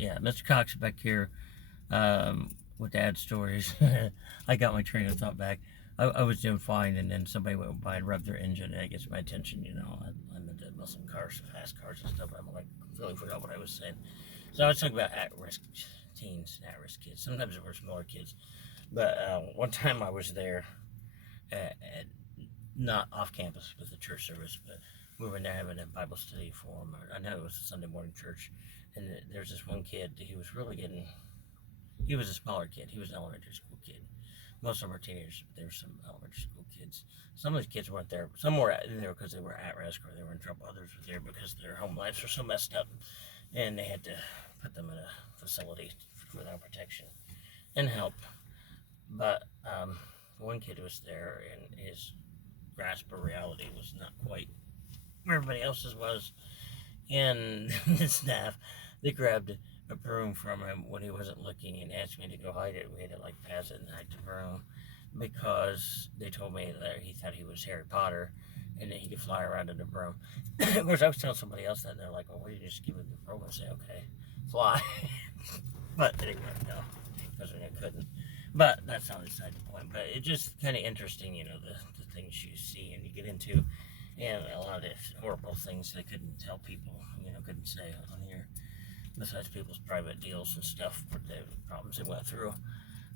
Yeah, Mr. Cox back here with Dad Stories. I got my train of thought back. I was doing fine, and then somebody went by and rubbed their engine, and it gets my attention. I'm into muscle cars, fast cars, and stuff. I'm like, really forgot what I was saying. So I was talking about at-risk teens, at-risk kids. Sometimes it were smaller kids. But one time I was there, not off campus with the church service, but we were there having a Bible study for them. I know it was a Sunday morning church, and there's this one kid. He was a smaller kid. He was an elementary school kid. Most of them were teenagers, but there were some elementary school kids. Some of these kids weren't there. Some were there because they were at risk or they were in trouble. Others were there because their home lives were so messed up, and they had to put them in a facility without protection and help. But one kid was there, and his grasp of reality was not quite where everybody else's was. And the staff, they grabbed a broom from him when he wasn't looking and asked me to go hide it. We had to pass it and hide the broom because they told me that he thought he was Harry Potter and that he could fly around in the broom. Of course, I was telling somebody else that, and they're like, well, why don't you just give him the broom and say, okay, fly? But they didn't want to go because they couldn't. But that's not beside the point. But it's just kind of interesting, the things you see and you get into, and a lot of horrible things they couldn't tell people, couldn't say on here, besides people's private deals and stuff, but the problems they went through.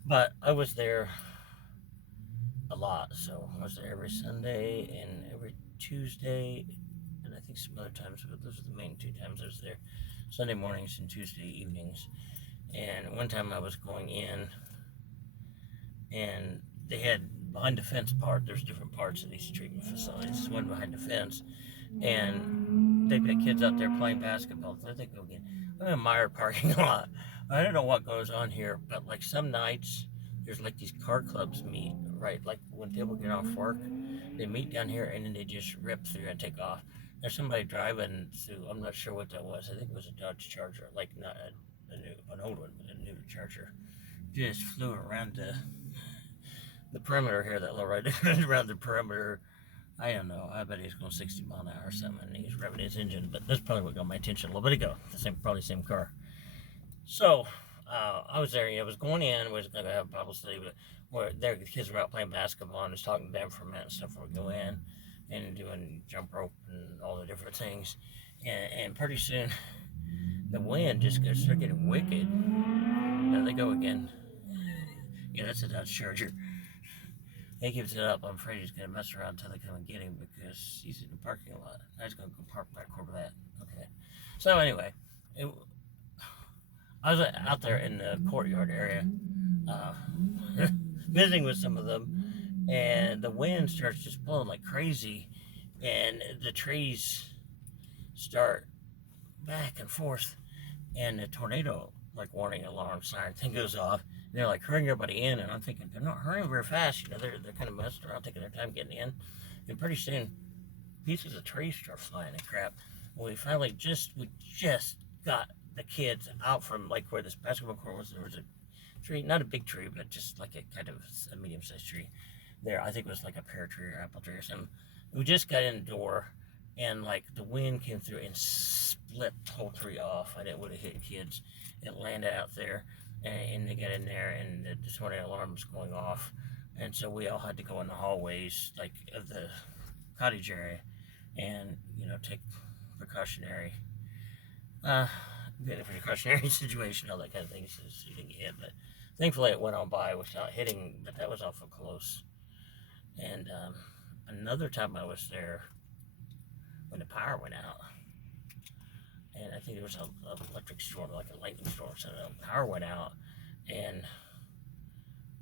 But I was there a lot, so I was there every Sunday and every Tuesday, and I think some other times, but those are the main two times I was there, Sunday mornings and Tuesday evenings. And one time I was going in, and they had behind the fence part. There's different parts of these treatment facilities. There's one behind the fence, and they've got kids out there playing basketball. There they go again. I'm in a Meyer parking lot. I don't know what goes on here, but some nights there's these car clubs meet, right? Like when people get off work, they meet down here and then they just rip through and take off. There's somebody driving through. I'm not sure what that was. I think it was a Dodge Charger, not an old one, but a new Charger. Just flew around the perimeter here, that little right around the perimeter. I don't know. I bet he was going 60 mile an hour or something, and he was revving his engine. But that's probably what got my attention a little bit ago. Probably the same car. So I was there. I was going in. We was going to have a Bible study, but where the kids were out playing basketball and I was talking to them for a minute and stuff before we go in and doing jump rope and all the different things. And pretty soon the wind just started getting wicked. There they go again. Yeah, that's a Dodge Charger. He gives it up. I'm afraid he's going to mess around until they come and get him because he's in the parking lot. I was going to go park back over that. Okay. So anyway, I was out there in the courtyard area visiting with some of them, and the wind starts just blowing like crazy, and the trees start back and forth, and the tornado warning alarm siren thing goes off. And they're hurrying everybody in, and I'm thinking they're not hurrying very fast. They're kind of messing around, taking their time getting in, and pretty soon pieces of trees start flying and crap. We just got the kids out from where this basketball court was. There was a tree, not a big tree, but just a kind of a medium-sized tree there. I think it was a pear tree or apple tree or something. We just got in the door, and the wind came through and split the whole tree off, and it would have hit kids. It landed out there, and they got in there, and the tornado alarm was going off, and so we all had to go in the hallways of the cottage area and take precautionary situation, all that kind of thing, so you didn't get hit. But thankfully it went on by without hitting, but that was awful close. And another time I was there when the power went out, and I think there was an electric storm, a lightning storm, so the power went out, and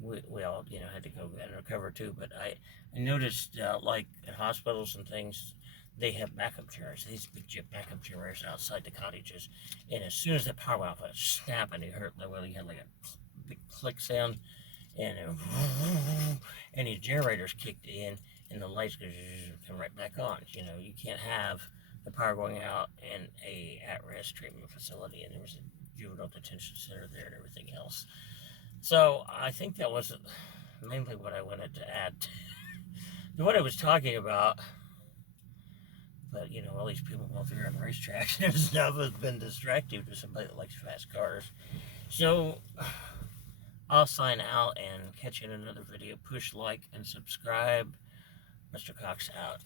we all had to go and recover too. But I noticed in hospitals and things, they have backup generators, these big backup generators outside the cottages, and as soon as the power went off, a snap, and it hurt. You had a big click sound, and these generators kicked in, and the lights come right back on. You can't have the power going out in a at-risk treatment facility, and there was a juvenile detention center there and everything else. So I think that was mainly what I wanted to add to what I was talking about. But, you know, all these people go through on racetracks and stuff has been distracting to somebody that likes fast cars. So, I'll sign out and catch you in another video. Push like and subscribe. Mr. Cox out.